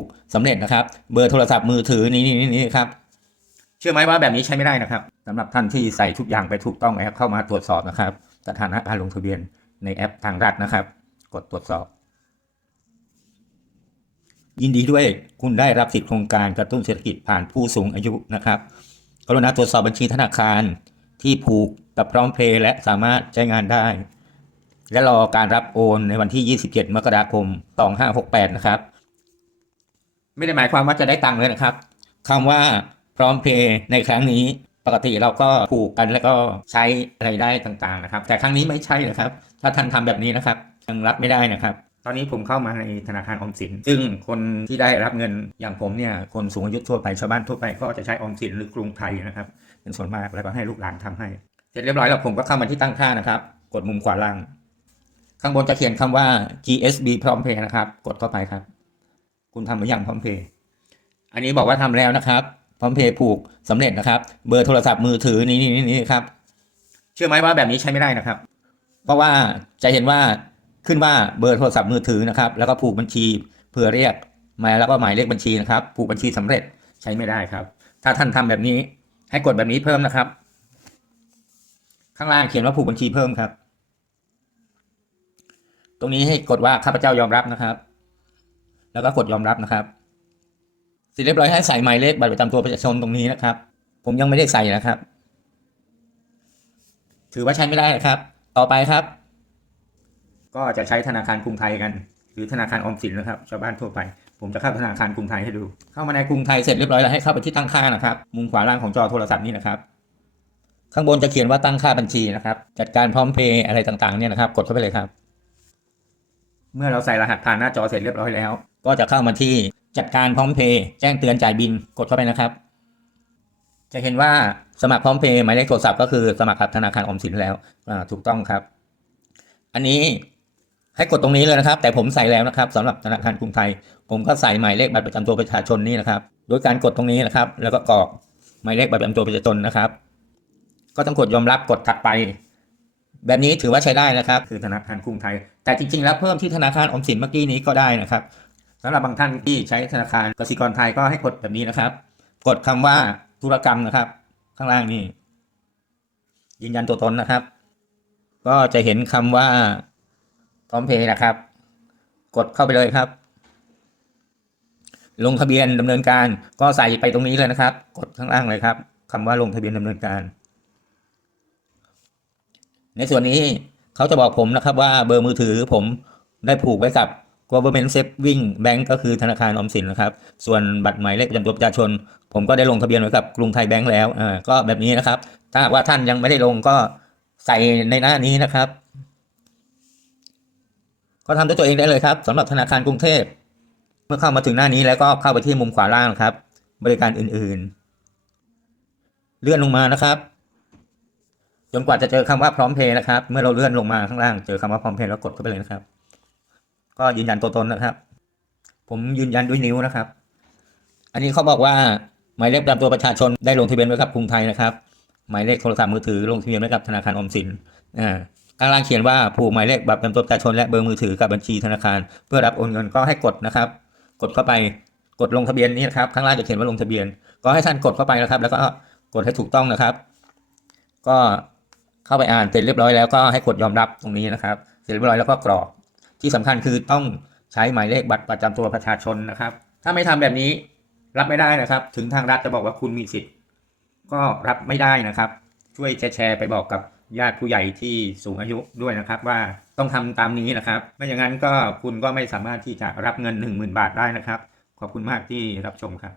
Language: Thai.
กสำเร็จนะครับ เบอร์โทรศัพท์มือถือนี้นี่นี่นี่ครับ เชื่อไหมว่าแบบนี้ใช้ไม่ได้นะครับสำหรับท่านที่ใส่ทุกอย่างไปถูกต้องแอปเข้ามาตรวจสอบนะครับสถานะการลงทะเบียนในแอปทางรัฐนะครับ กดตรวจสอบ ยินดีด้วยคุณได้รับสิทธิโครงการกระตุ้นเศรษฐกิจผ่านผู้สูงอายุนะครับกรุณาตรวจสอบบัญชีธนาคารที่ผูกกับพร้อมเพย์และสามารถใช้งานได้ และรอการรับโอนในวันที่ 27 มกราคม 2568 นะครับ ไม่ได้หมายความว่าจะได้ตังค์เลยนะครับคำว่าพร้อมเพย์ในครั้งนี้ปกติเราก็ผูกกันแล้วก็ใช้อะไรได้ต่างๆนะครับ แต่ครั้งนี้ไม่ใช่นะครับ ถ้าท่านทำแบบนี้นะครับยังรับไม่ได้นะครับ ตอนนี้ผมเข้ามาในธนาคารออมสิน ซึ่งคนที่ได้รับเงินอย่างผมเนี่ยคนสูงอายุทั่วไปชาวบ้านทั่วไปก็จะใช้ออมสินหรือกรุงไทยนะครับเป็นส่วนมากแล้วก็ให้ลูกหลานทำให้ เสร็จเรียบร้อยแล้วผมก็เข้ามาที่ตั้งค่านะครับ กดมุมขวาล่าง ข้างบนจะเขียนคำว่า GSB พร้อมเพย์นะครับ กดเข้าไปครับ คุณทำหรือยังพร้อมเพย์อันนี้บอกว่าทำแล้วนะครับพร้อมเพย์ผูกสำเร็จนะครับ เบอร์โทรศัพท์มือถือนี่นี่นี่ครับ เชื่อไหมว่าแบบนี้ใช้ไม่ได้นะครับ เพราะว่าจะเห็นว่าขึ้นว่าเบอร์โทรศัพท์มือถือนะครับ แล้วก็ผูกบัญชีเพื่อเรียกมาแล้วก็หมายเลขบัญชีนะครับ ผูกบัญชีสำเร็จใช้ไม่ได้ครับ ถ้าท่านทำแบบนี้ให้กดแบบนี้เพิ่มนะครับ ข้างล่างเขียนว่าผูกบัญชีเพิ่มครับ ตรงนี้ให้กดว่าข้าพเจ้ายอมรับนะครับ แล้วก็กดยอมรับนะครับเสร็จเรียบร้อยให้ใส่หมายเลขบัตรประจำตัวประชาชนตรงนี้นะครับ ผมยังไม่ได้ใส่นะครับ ถือว่าใช้ไม่ได้นะครับ ต่อไปครับ ก็จะใช้ธนาคารกรุงไทยกัน หรือธนาคารออมสินนะครับชาวบ้านทั่วไป ผมจะเข้าธนาคารกรุงไทยให้ดู เข้ามาในกรุงไทยเสร็จเรียบร้อยแล้วให้เข้าไปที่ตั้งค่านะครับ มุมขวาล่างของจอโทรศัพท์นี่นะครับข้างบนจะเขียนว่าตั้งค่าบัญชีนะครับ จัดการพร้อมเพย์อะไรต่างๆเนี่ยนะครับ กดเข้าไปเลยครับ เมื่อเราใส่รหัสผ่านหน้าจอเสร็จเรียบร้อยแล้ว ก็จะเข้ามาที่จัดการพร้อมเพย์แจ้งเตือนจ่ายบินกดเข้าไปนะครับ จะเห็นว่าสมัครพร้อมเพย์หมายเลขโทรศัพท์ก็คือสมัครกับธนาคารออมสินแล้วถูกต้องครับ อันนี้ให้กดตรงนี้เลยนะครับ แต่ผมใส่แล้วนะครับสำหรับธนาคารกรุงไทย ผมก็ใส่หมายเลขบัตรประจำตัวประชาชนนี่นะครับ โดยการกดตรงนี้นะครับ แล้วก็กรอกหมายเลขบัตรประจำตัวประชาชนนะครับ ก็ต้องกดยอมรับกดถัดไป แบบนี้ถือว่าใช้ได้นะครับ คือธนาคารกรุงไทย แต่จริงๆแล้วเพิ่มที่ธนาคารออมสินเมื่อกี้นี้ก็ได้นะครับ สำหรับบางท่านที่ใช้ธนาคารกสิกรไทยก็ให้กดแบบนี้นะครับ กดคำว่าธุรกรรมนะครับ ข้างล่างนี่ยืนยันตัวตนนะครับ ก็จะเห็นคำว่าพร้อมเพย์นะครับ กดเข้าไปเลยครับ ลงทะเบียนดำเนินการก็ใส่ไปตรงนี้เลยนะครับ กดข้างล่างเลยครับคำว่าลงทะเบียนดำเนินการ ในส่วนนี้เขาจะบอกผมนะครับว่าเบอร์มือถือผมได้ผูกไว้กับ government saving bank ก็คือธนาคารออมสินนะครับ ส่วนบัตรหมายเลขประจำตัวประชาชน ผมก็ได้ลงทะเบียนไว้กับกรุงไทยแบงก์แล้วอ่าก็แบบนี้นะครับ ถ้าหากว่าท่านยังไม่ได้ลงก็ใส่ในหน้านี้นะครับ ก็ทำด้วยตัวเองได้เลยครับสำหรับธนาคารกรุงเทพ เมื่อเข้ามาถึงหน้านี้แล้วก็เข้าไปที่มุมขวาล่างครับ บริการอื่นๆ เลื่อนลงมานะครับจนกว่าจะเจอคำว่าพร้อมเพย์นะครับ เมื่อเราเลื่อนลงมาข้างล่างเจอคำว่าพร้อมเพย์แล้วกดเข้าไปเลยนะครับ ก็ยืนยันตัวตนนะครับ ผมยืนยันด้วยนิ้วนะครับ อันนี้เขาบอกว่าหมายเลขประจำตัวประชาชนได้ลงทะเบียนไว้กับกรุงไทยนะครับ หมายเลขโทรศัพท์มือถือลงทะเบียนไว้กับธนาคารออมสินอ่าข้างล่างเขียนว่าผูกหมายเลขบัตรประจำตัวประชาชนและเบอร์มือถือกับบัญชีธนาคาร เพื่อรับโอนเงินก็ให้กดนะครับ กดเข้าไปกดลงทะเบียนนี้นะครับข้างล่างจะเขียนว่าลงทะเบียน ก็ให้ท่านกดเข้าไปนะครับ แล้วก็กดให้ถูกต้องนะครับ ก็เข้าไปอ่านเสร็จเรียบร้อยแล้วก็ให้กดยอมรับตรงนี้นะครับ เสร็จเรียบร้อยแล้วก็กรอก ที่สำคัญคือต้องใช้หมายเลขบัตรประจำตัวประชาชนนะครับ ถ้าไม่ทำแบบนี้รับไม่ได้นะครับ ถึงทางรัฐจะบอกว่าคุณมีสิทธิ์ ก็รับไม่ได้นะครับ ช่วยแชร์ไปบอกกับญาติผู้ใหญ่ที่สูงอายุด้วยนะครับ ว่าต้องทำตามนี้นะครับ ไม่อย่างนั้นก็คุณก็ไม่สามารถที่จะรับเงิน 1 0,000 บาทได้นะครับ ขอบคุณมากที่รับชมครับ